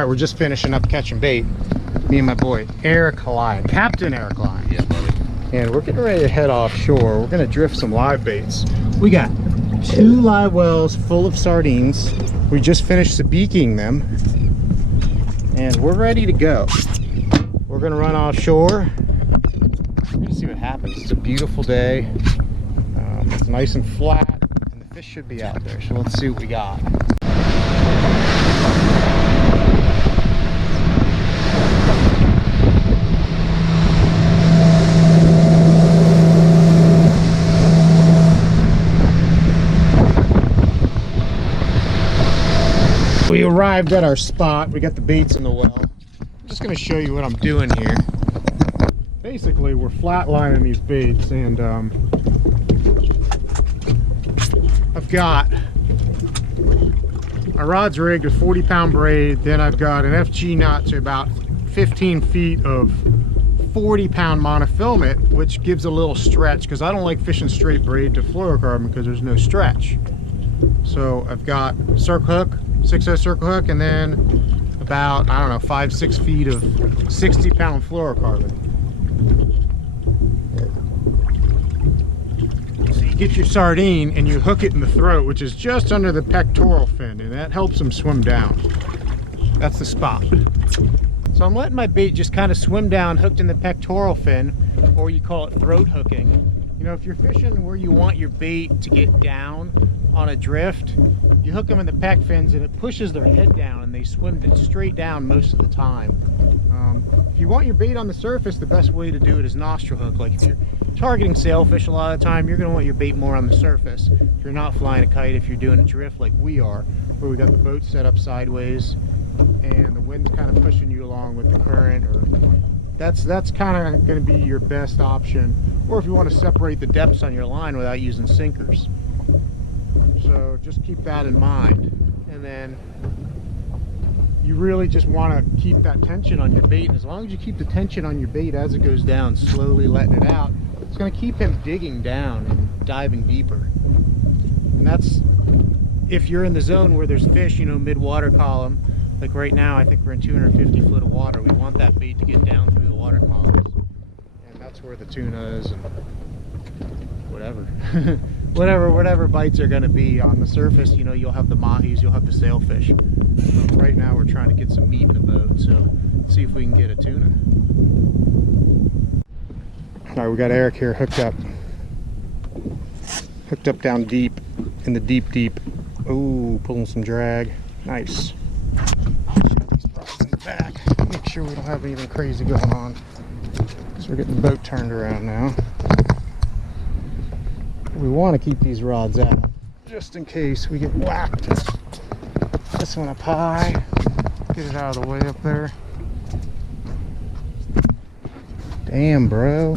right, we're just finishing up catching bait. Me and my boy, Captain Eric Lyon. Yeah, buddy. And we're getting ready to head offshore. We're gonna drift some live baits. We got 2 live wells full of sardines. We just finished sabiking them. And we're ready to go. We're gonna run offshore. We're gonna see what happens. It's a beautiful day. It's nice and flat, and the fish should be out there. So let's see what we got. We arrived at our spot. We got the baits in the well. I'm just going to show you what I'm doing here. Basically, we're flatlining these baits, and I've got my rod's rigged with 40-pound braid. Then I've got an FG knot to about 15 feet of 40-pound monofilament, which gives a little stretch because I don't like fishing straight braid to fluorocarbon because there's no stretch. So I've got circle hook, 6/0 circle hook, and then about, I don't know, 5-6 feet of 60-pound fluorocarbon. So you get your sardine and you hook it in the throat, which is just under the pectoral fin, and that helps them swim down. That's the spot. So I'm letting my bait just kind of swim down, hooked in the pectoral fin, or you call it throat hooking. You know, if you're fishing where you want your bait to get down on a drift, you hook them in the pec fins and it pushes their head down and they swim straight down most of the time. If you want your bait on the surface, the best way to do it is nostril hook. Like if you're targeting sailfish a lot of the time, you're going to want your bait more on the surface. If you're not flying a kite, if you're doing a drift like we are, where we got the boat set up sideways and the wind's kind of pushing you along with the current, or that's kind of going to be your best option. Or if you want to separate the depths on your line without using sinkers. So just keep that in mind. And then you really just want to keep that tension on your bait, and as long as you keep the tension on your bait as it goes down, slowly letting it out, it's going to keep him digging down and diving deeper. And that's if you're in the zone where there's fish, you know, mid-water column. Like right now, I think we're in 250 foot of water. We want that bait to get down through the water columns, and that's where the tuna is, and whatever whatever bites are going to be on the surface. You know, you'll have the mahis, you'll have the sailfish. But right now we're trying to get some meat in the boat, so let's see if we can get a tuna. All right, we got Eric here hooked up down deep in the deep. Ooh, pulling some drag. Nice. Shove these props in the back. Make sure we don't have anything crazy going on, because we're getting the boat turned around now. We want to keep these rods out just in case we get whacked. This one up high, get it out of the way up there. Damn, bro,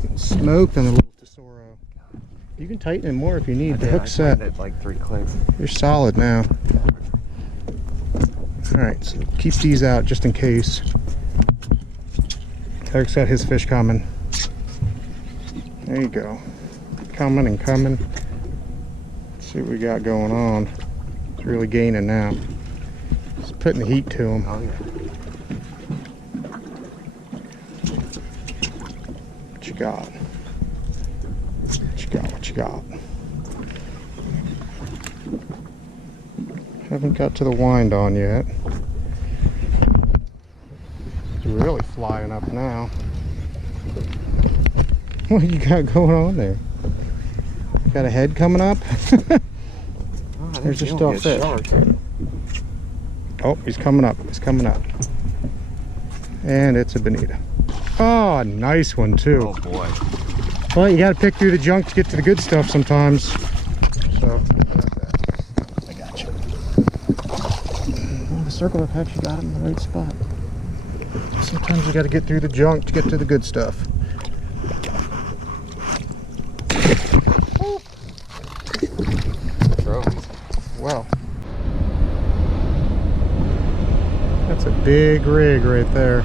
getting smoked on the little Tesoro. You can tighten it more if you need. The hook's set. It like 3 clicks. You're solid now. All right, so keep these out just in case. Eric's got his fish coming. There you go. Coming and coming. Let's see what we got going on. It's really gaining now. Just putting the heat to him. Oh yeah. What you got? What you got? Haven't got to the wind on yet. It's really flying up now. What you got going on there? Got a head coming up? There's just still a fish. Oh, he's coming up. He's coming up. And it's a bonita. Oh, nice one too. Oh boy. Well, you got to pick through the junk to get to the good stuff sometimes. So, I got you. Well, the circle of actually got him in the right spot. Sometimes you got to get through the junk to get to the good stuff. Well, that's a big rig right there.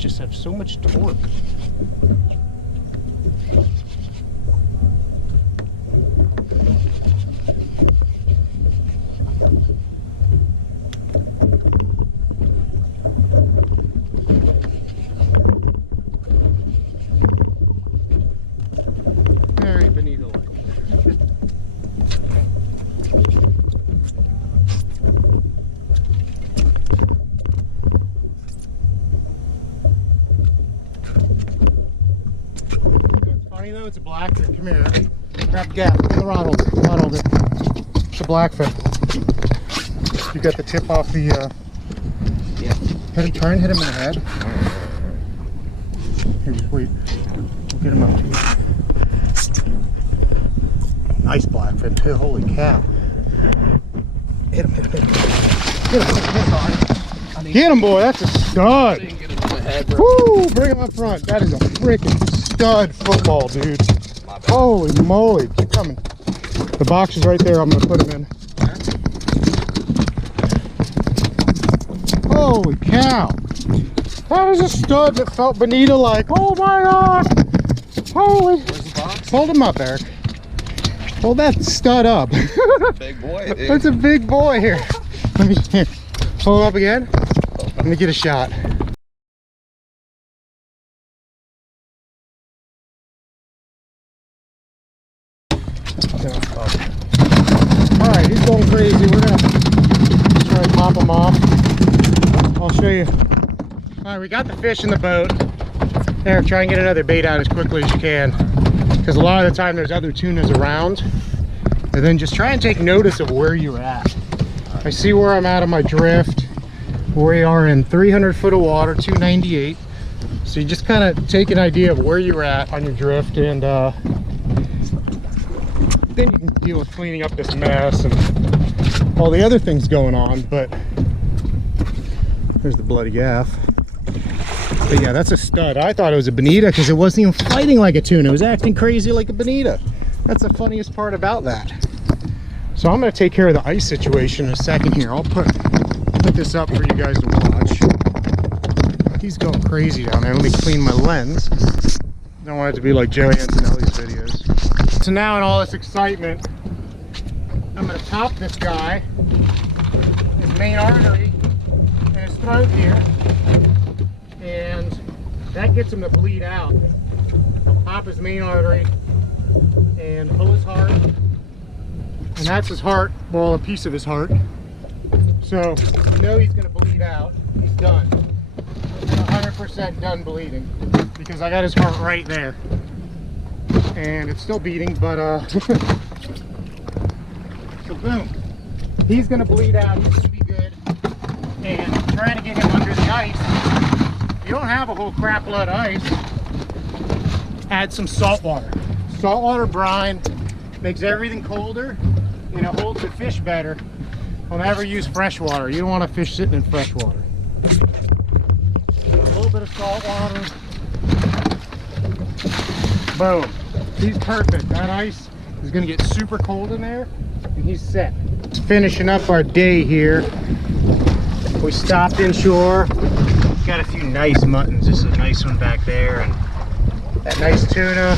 guys just have so much torque. Very bonito-like. Funny though, it's a blackfin. Come here. Grab the gap. Get the rod holder. It's a blackfin. You got the tip off the. Yeah. Try and hit him in the head. Here, just wait. We'll get him up to you. Nice blackfin too. Holy cow! Hit him! Get him! Get him, boy! That's a stud. Woo! Bring him up front. That is a freaking stud football, dude. Holy moly! Keep coming. The box is right there. I'm gonna put him in. Holy cow! That is a stud that felt bonito-like. Oh my god! Holy! Where's the box? Hold him up, Eric. Hold that stud up. Big boy, dude. That's a big boy here. Let me here. Hold up again. Let me get a shot. Alright, he's going crazy. We're gonna try to pop him off. I'll show you. Alright, we got the fish in the boat. There, try and get another bait out as quickly as you can. Because a lot of the time there's other tunas around. And then just try and take notice of where you're at. I see where I'm at on my drift. We are in 300 foot of water, 298. So you just kind of take an idea of where you're at on your drift, and then you can deal with cleaning up this mess and all the other things going on. But there's the bloody gaff. But yeah, that's a stud. I thought it was a bonita because it wasn't even fighting like a tuna. It was acting crazy like a bonita. That's the funniest part about that. So I'm going to take care of the ice situation in a second here. I'll put this up for you guys to watch. He's going crazy down there. Let me clean my lens. Don't want it to be like Joey Antonelli's videos. So now in all this excitement, I'm going to top this guy, his main artery, and his throat here. And that gets him to bleed out. I'll pop his main artery and pull his heart. And that's his heart, well, a piece of his heart. So you know he's going to bleed out. He's done. 100% done bleeding because I got his heart right there. And it's still beating, but so boom. He's going to bleed out. He's going to be good. And I'm trying to get him under the ice. You don't have a whole crap load of ice. Add some salt water. Saltwater brine makes everything colder and it holds the fish better. I'll never use fresh water. You don't want a fish sitting in fresh water. A little bit of salt water. Boom. He's perfect. That ice is going to get super cold in there and he's set. Just finishing up our day here. We stopped inshore. Got a few nice muttons. This is a nice one back there, and that nice tuna.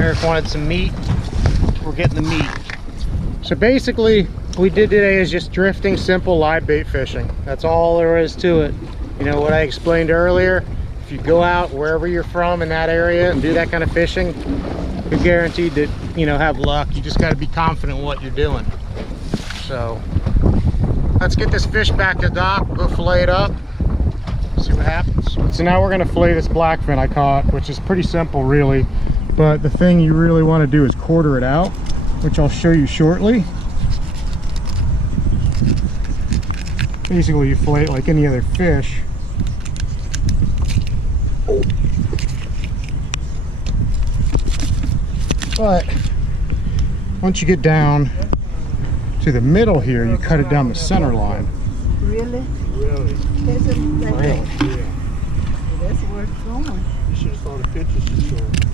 Eric wanted some meat. We're getting the meat. So basically what we did today is just drifting, simple live bait fishing. That's all there is to it. You know what I explained earlier, if you go out wherever you're from in that area and do that kind of fishing, you're guaranteed to, you know, have luck. You just got to be confident in what you're doing. So let's get this fish back to dock. We'll go fillet it up, see what happens. So now we're going to fillet this blackfin I caught, which is pretty simple really, but the thing you really want to do is quarter it out, which I'll show you shortly. Basically you fillet it like any other fish. But once you get down to the middle here, you cut it down the center line. Really? Really? Isn't that Really? Yeah. That's where it's going. You should have saw the pictures she showed.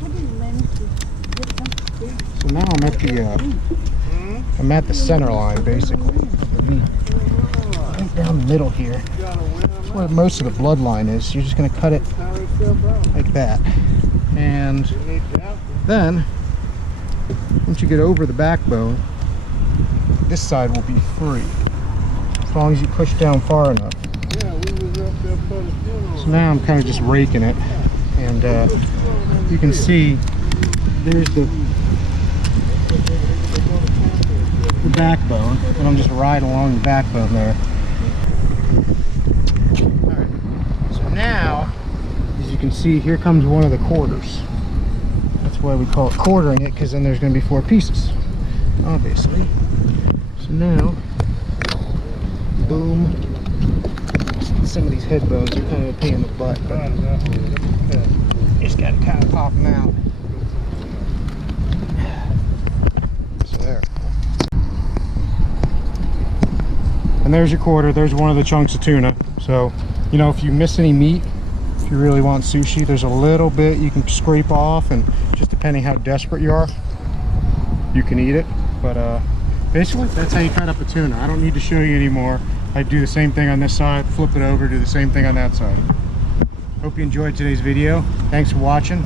How do you manage to get them big? So now I'm I'm at the center line basically of the meat. Right down the middle here. That's where most of the bloodline is. You're just going to cut it like that. And then, once you get over the backbone, this side will be free. As long as you push down far enough. So now I'm kind of just raking it. And you can see there's the backbone, and I'm just riding along the backbone there. Alright, so now, as you can see, here comes one of the quarters. That's why we call it quartering it, because then there's going to be 4 pieces, obviously. So now, boom. Some of these head bones are kind of a pain in the butt, but you just got to kind of pop them out. So there. And there's your quarter. There's one of the chunks of tuna. So, you know, if you miss any meat, if you really want sushi, there's a little bit you can scrape off, and just depending how desperate you are, you can eat it. But basically, that's how you cut up a tuna. I don't need to show you anymore. I do the same thing on this side, flip it over, do the same thing on that side. Hope you enjoyed today's video. Thanks for watching.